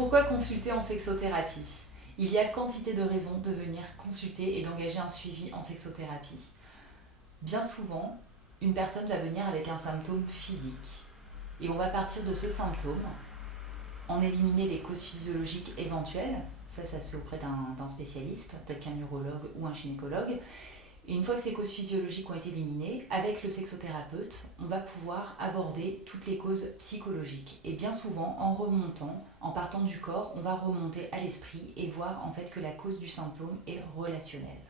Pourquoi consulter en sexothérapie? Il y a quantité de raisons de venir consulter et d'engager un suivi en sexothérapie. Bien souvent, une personne va venir avec un symptôme physique et on va partir de ce symptôme, en éliminer les causes physiologiques éventuelles, ça se fait auprès d'un spécialiste, tel qu'un urologue ou un gynécologue. Et une fois que ces causes physiologiques ont été éliminées, avec le sexothérapeute, on va pouvoir aborder toutes les causes psychologiques. Et bien souvent, en remontant, en partant du corps, on va remonter à l'esprit et voir en fait que la cause du symptôme est relationnelle.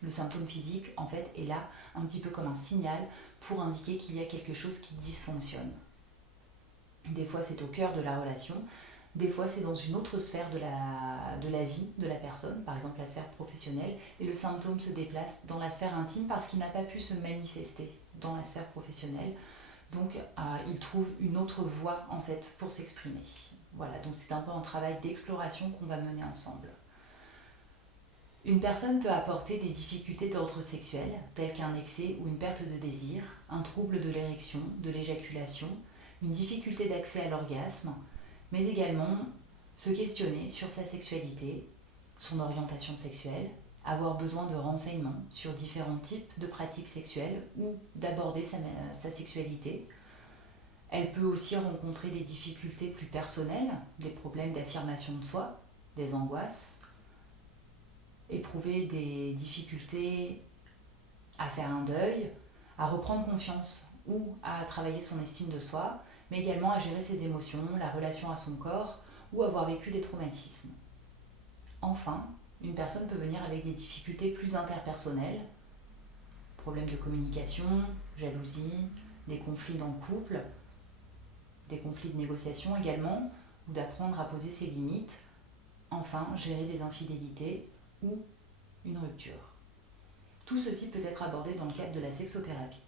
Le symptôme physique, en fait, est là un petit peu comme un signal pour indiquer qu'il y a quelque chose qui dysfonctionne. Des fois, c'est au cœur de la relation. Des fois, c'est dans une autre sphère de la vie de la personne, par exemple la sphère professionnelle, et le symptôme se déplace dans la sphère intime parce qu'il n'a pas pu se manifester dans la sphère professionnelle. Donc, il trouve une autre voie en fait pour s'exprimer. Voilà, donc c'est un peu un travail d'exploration qu'on va mener ensemble. Une personne peut apporter des difficultés d'ordre sexuel, telles qu'un excès ou une perte de désir, un trouble de l'érection, de l'éjaculation, une difficulté d'accès à l'orgasme, mais également se questionner sur sa sexualité, son orientation sexuelle, avoir besoin de renseignements sur différents types de pratiques sexuelles ou d'aborder sa sexualité. Elle peut aussi rencontrer des difficultés plus personnelles, des problèmes d'affirmation de soi, des angoisses, éprouver des difficultés à faire un deuil, à reprendre confiance ou à travailler son estime de soi, mais également à gérer ses émotions, la relation à son corps ou avoir vécu des traumatismes. Enfin, une personne peut venir avec des difficultés plus interpersonnelles, problèmes de communication, jalousie, des conflits dans le couple, des conflits de négociation également, ou d'apprendre à poser ses limites. Enfin, gérer des infidélités ou une rupture. Tout ceci peut être abordé dans le cadre de la sexothérapie.